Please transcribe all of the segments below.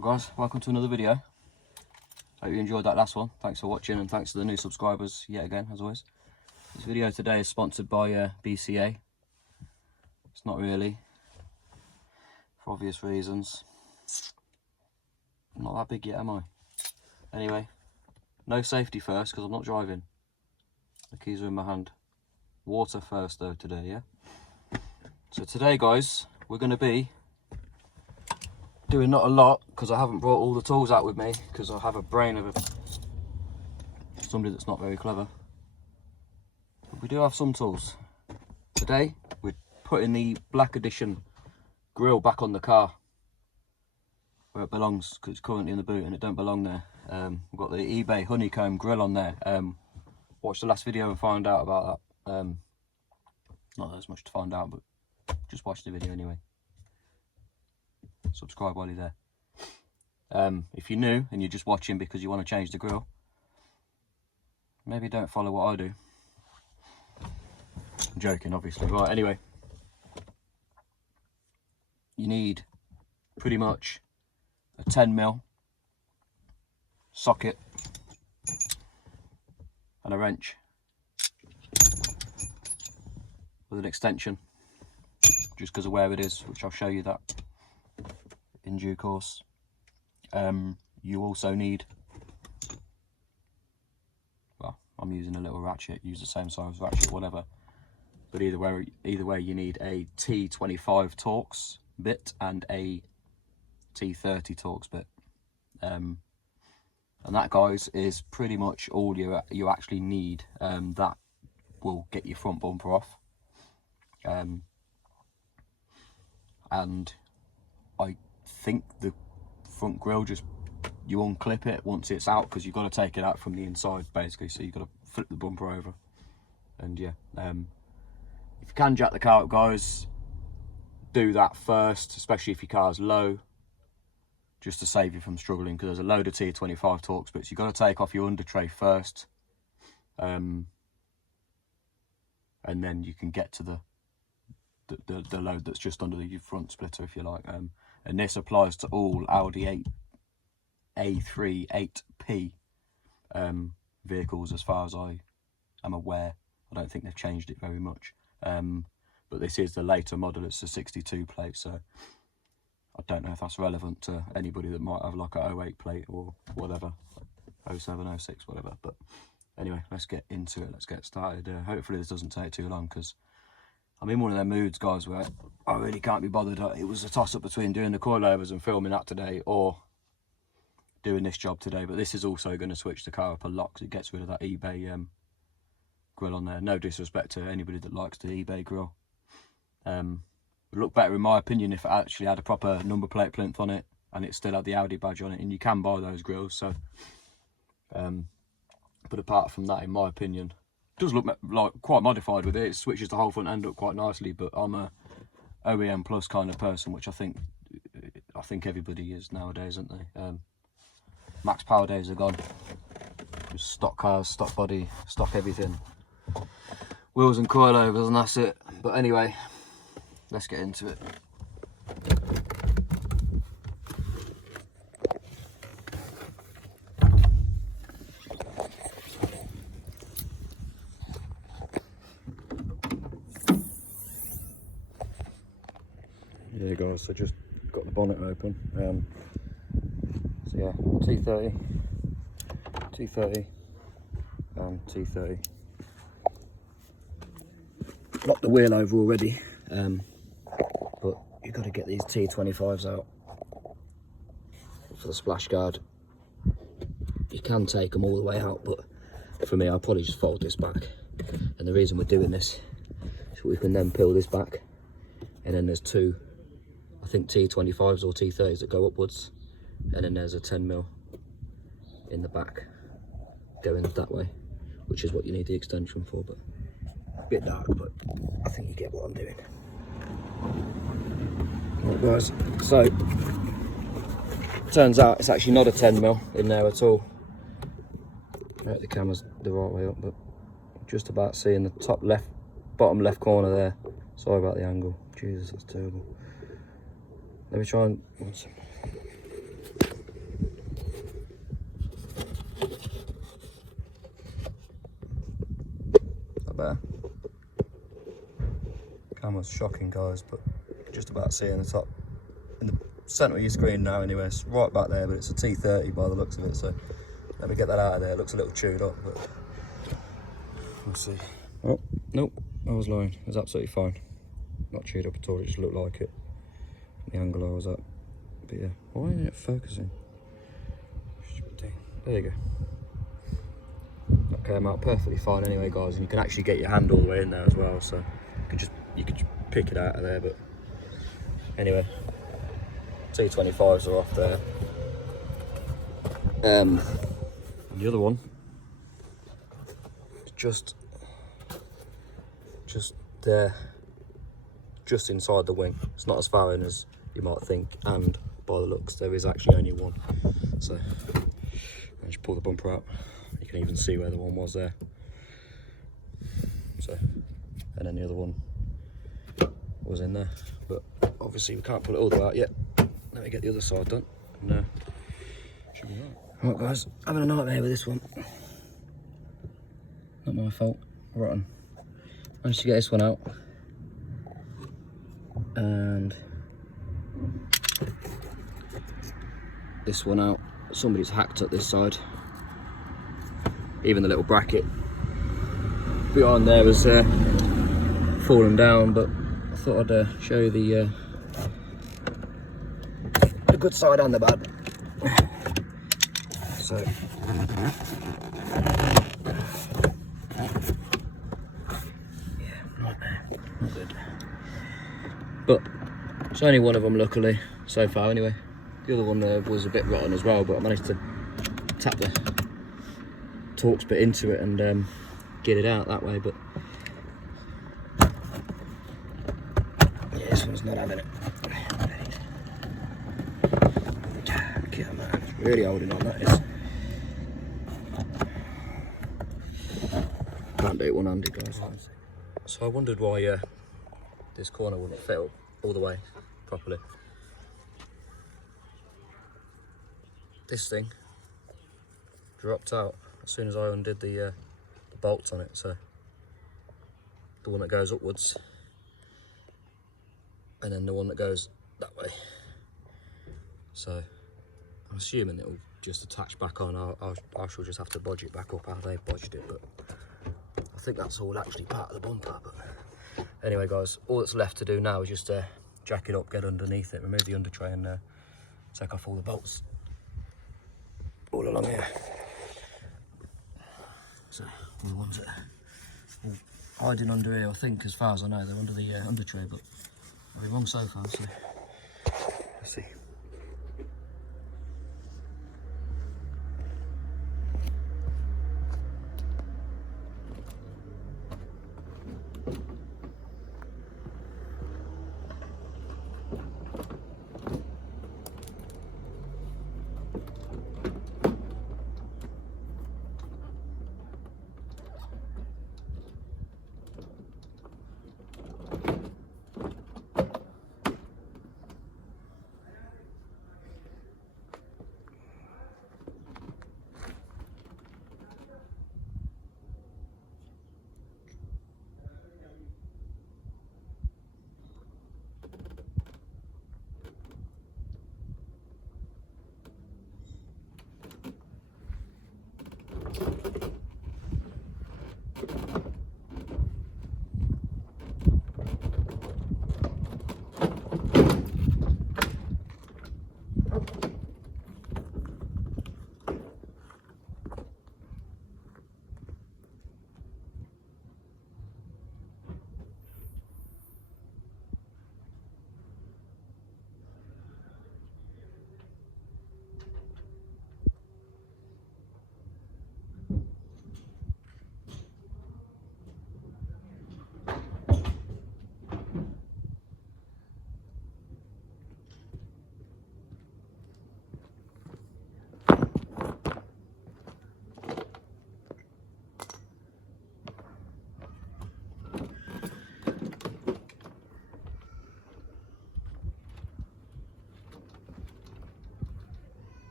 Well guys, welcome to another video. Hope you enjoyed that last one. Thanks for watching and thanks to the new subscribers yet again, as always. This video today is sponsored by BCA. It's not really, for obvious reasons. I'm not that big yet, am I? Anyway, no safety first because I'm not driving. The keys are in my hand. Water first though today, yeah? So today guys, we're going to be doing not a lot because I haven't brought all the tools out with me because I have a brain of somebody that's not very clever. But we do have some tools. Today we're putting the Black Edition grille back on the car where it belongs because it's currently in the boot and it don't belong there. We've got the eBay honeycomb grille on there. Watch the last video and find out about that. Not that there's much to find out, but just watch the video anyway. Subscribe while you're there. If you're new and you're just watching because you want to change the grille, maybe don't follow what I do. I'm joking, obviously. Right, anyway, you need pretty much a 10mm socket and a wrench with an extension, just because of where it is, which I'll show you that in due course. You also need, well, I'm using a little ratchet, use the same size ratchet, whatever, but either way you need a T25 Torx bit and a T30 Torx bit, and that guys is pretty much all you actually need. That will get your front bumper off, and I think the front grille, just you unclip it once it's out because you've got to take it out from the inside basically, so you've got to flip the bumper over. And yeah, if you can jack the car up guys, do that first, especially if your car's low, just to save you from struggling, because there's a load of T25 Torx bits you've got to take off your under tray first, and then you can get to the load that's just under the front splitter, if you like. And this applies to all Audi A3 8P vehicles as far as I am aware. I don't think they've changed it very much, but this is the later model. It's a 62 plate, so I don't know if that's relevant to anybody that might have like a 08 plate or whatever, 07, 06, whatever. But anyway, let's get into it. Let's get started. Hopefully this doesn't take too long because I'm in one of them moods, guys, where I really can't be bothered. It was a toss-up between doing the coilovers and filming that today or doing this job today. But this is also going to switch the car up a lot because it gets rid of that eBay grill on there. No disrespect to anybody that likes the eBay grill. It would look better, in my opinion, if it actually had a proper number plate plinth on it and it still had the Audi badge on it. And you can buy those grills. So, but apart from that, in my opinion, does look like quite modified with it. It switches the whole front end up quite nicely, but I'm a OEM plus kind of person, which I think everybody is nowadays, aren't they? Max power days are gone. Just stock cars, stock body, stock everything, wheels and coilovers, and that's it. But anyway, let's get into it. Yeah guys, so just got the bonnet open. So yeah, T30 and T30. Knocked the wheel over already, but you've got to get these T25s out for the splash guard. You can take them all the way out, but for me I'll probably just fold this back. And the reason we're doing this is we can then peel this back, and then there's two, I think T25s or T30s that go upwards, and then there's a 10mm in the back going that way, which is what you need the extension for. But a bit dark, but I think you get what I'm doing. Right guys, so turns out it's actually not a 10mm in there at all. I hope the camera's the right way up, but just about seeing the top left, bottom left corner there. Sorry about the angle. Jesus, that's terrible. Let me try and... camera's shocking, guys, but you can just about see it in the top, in the centre of your screen now anyway. It's right back there, but it's a T30 by the looks of it, so let me get that out of there. It looks a little chewed up, but we'll see. Oh, nope, I was lying. It's absolutely fine. Not chewed up at all, it just looked like it. The angle I was at. But yeah, why isn't it focusing? Stupid thing. There you go. That came out perfectly fine anyway, guys, and you can actually get your hand all the way in there as well, so you could just pick it out of there. But anyway, T25s are off there. And the other one is just there, just inside the wing. It's not as far in as you might think, and by the looks there is actually only one. So I just pull the bumper out, you can even see where the one was there. So, and then the other one was in there, but obviously we can't pull it all the way out yet. Let me get the other side done, and should be right. Right guys, having a nightmare with this one. Not my fault, rotten. Managed to get this one out, and this one out. Somebody's hacked up this side. Even the little bracket behind there was fallen down, but I thought I'd show you the good side and the bad. So yeah, not good. But it's only one of them, luckily, so far anyway. The other one was a bit rotten as well, but I managed to tap the Torx bit into it and get it out that way. But yeah, this one's not having it. Get man, really holding on, that is. Can't do it one-handed, guys. So I wondered why this corner wouldn't fit all the way properly. This thing dropped out as soon as I undid the bolts on it, so the one that goes upwards and then the one that goes that way. So I'm assuming it'll just attach back on. I shall just have to bodge it back up how they've bodged it, but I think that's all actually part of the bumper. But anyway guys, all that's left to do now is just jack it up, get underneath it, remove the under tray and take off all the bolts all along here. So all the ones that are hiding under here, I think, as far as I know, they're under the under tray, but I've been wrong so far, so let's see.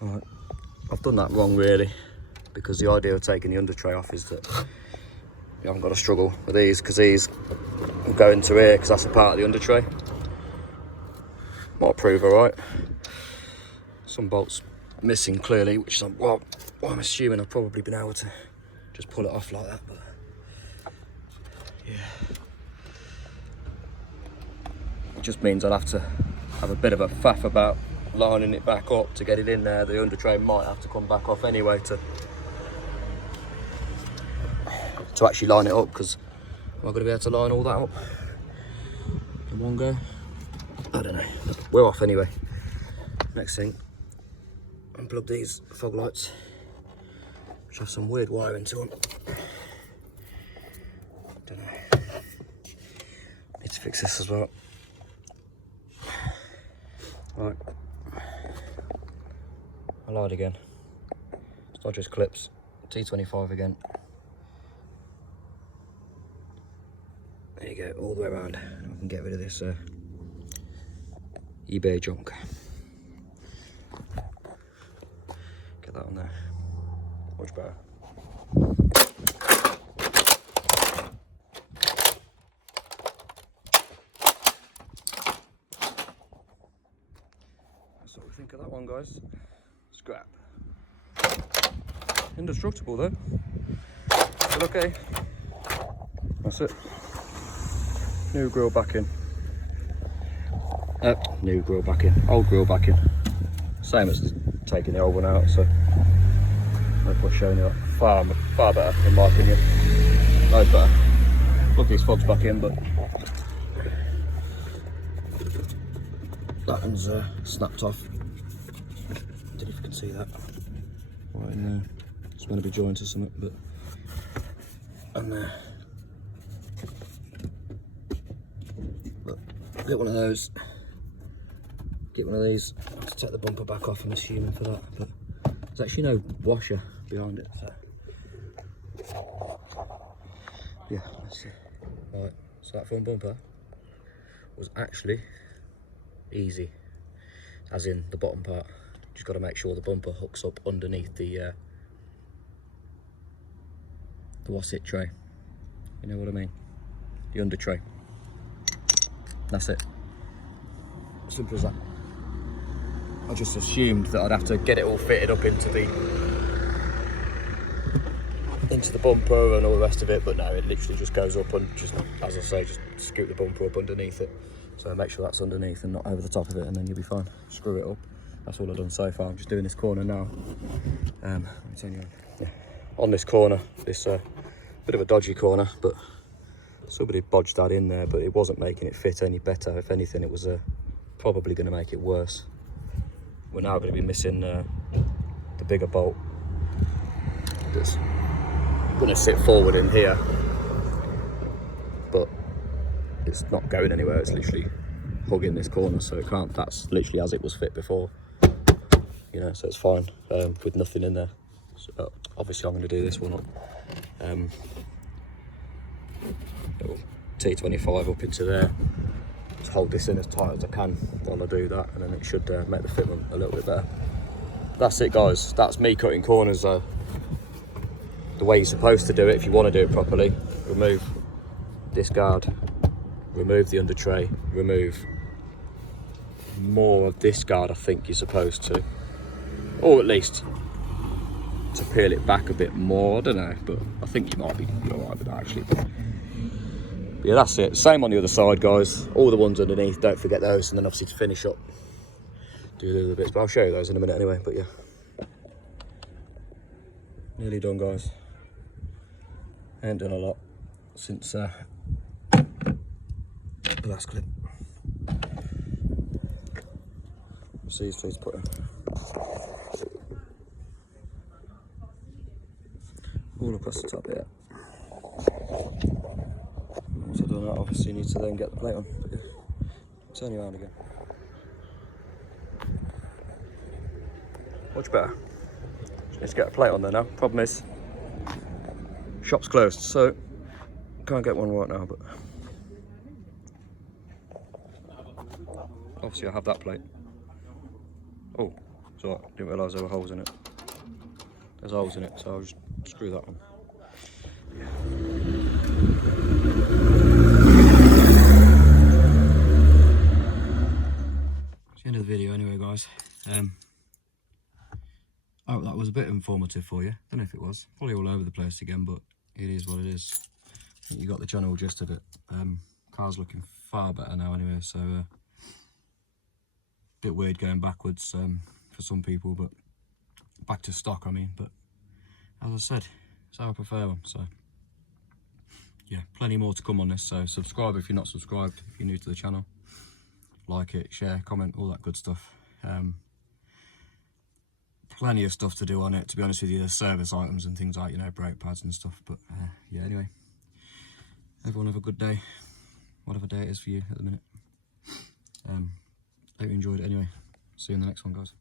Right, I've done that wrong really. because the idea of taking the under tray off is that you haven't got to struggle with these, because these will go into here because that's a part of the under tray. Might prove alright. Some bolts missing clearly, which is well, I'm assuming I've probably been able to just pull it off like that, but yeah. It just means I'll have to have a bit of a faff about lining it back up to get it in there. The under tray might have to come back off anyway to actually line it up, because am I going to be able to line all that up in one go? I don't know. We're off anyway. Next thing, unplug these fog lights, which have some weird wiring to them. Don't know. Need to fix this as well. Right. I lied again. Dodgers clips. T25 again. There you go, all the way around. I can get rid of this eBay junk. Get that on there. Much better. That's what we think of that one, guys. Scrap. Indestructible though. But okay. That's it. New grill back in. New grill back in. Old grill back in. Same as taking the old one out, so no point showing you that. Far better in my opinion. Loads better. Look, these fogs back in, but that one's snapped off. I don't know if you can see that. Right in there. It's meant to be joined to something, but and there. Get one of those, get one of these. I have to take the bumper back off, I'm assuming, for that, but there's actually no washer behind it, so yeah, let's see. Right, so that front bumper was actually easy, as in the bottom part. Just got to make sure the bumper hooks up underneath the what's it tray, you know what I mean, the under tray. That's it. Simple as that. I just assumed that I'd have to get it all fitted up into the bumper and all the rest of it, but no, it literally just goes up and just, as I say, just scoot the bumper up underneath it. So make sure that's underneath and not over the top of it, and then you'll be fine. Screw it up. That's all I've done so far. I'm just doing this corner now. Let me turn you on. Yeah. On this corner, this bit of a dodgy corner, but somebody bodged that in there, but it wasn't making it fit any better. If anything, it was probably going to make it worse. We're now going to be missing the bigger bolt that's going to sit forward in here, but it's not going anywhere. It's literally hugging this corner, so it can't. That's literally as it was fit before, you know, so it's fine with nothing in there. So, obviously I'm going to do this one up. T25 up into there. Just hold this in as tight as I can while I do that, and then it should make the fitment a little bit better. That's it, guys. That's me cutting corners the way you're supposed to do it if you want to do it properly. Remove this guard, remove the under tray, remove more of this guard, I think you're supposed to, or at least to peel it back a bit more. I don't know, but I think you might be alright with that actually. But yeah, that's it. Same on the other side, guys. All the ones underneath, don't forget those, and then obviously to finish up, do the other bits, but I'll show you those in a minute anyway. But yeah, nearly done, guys. I ain't done a lot since the last clip. See these trees put in. All across the top here. Once I've done that, obviously you need to then get the plate on. But yeah, turn you around again. Much better. Just need to get a plate on there now. Problem is, shop's closed, so can't get one right now, but obviously I have that plate. Oh, sorry, didn't realise there were holes in it. there's holes in it, so I'll just screw that one. That's the end of the video anyway, guys. I hope that was a bit informative for you. Don't know if it was. Probably all over the place again, but it is what it is. I think you got the general gist of it. Car's looking far better now anyway, so bit weird going backwards for some people, but back to stock I mean. But as I said, it's how I prefer them. So yeah, plenty more to come on this, so subscribe if you're not subscribed, if you're new to the channel. Like it, share, comment, all that good stuff. Plenty of stuff to do on it, to be honest with you. There's service items and things like, you know, brake pads and stuff. But yeah, anyway, everyone have a good day, whatever day it is for you at the minute. Hope you enjoyed it anyway. See you in the next one, guys.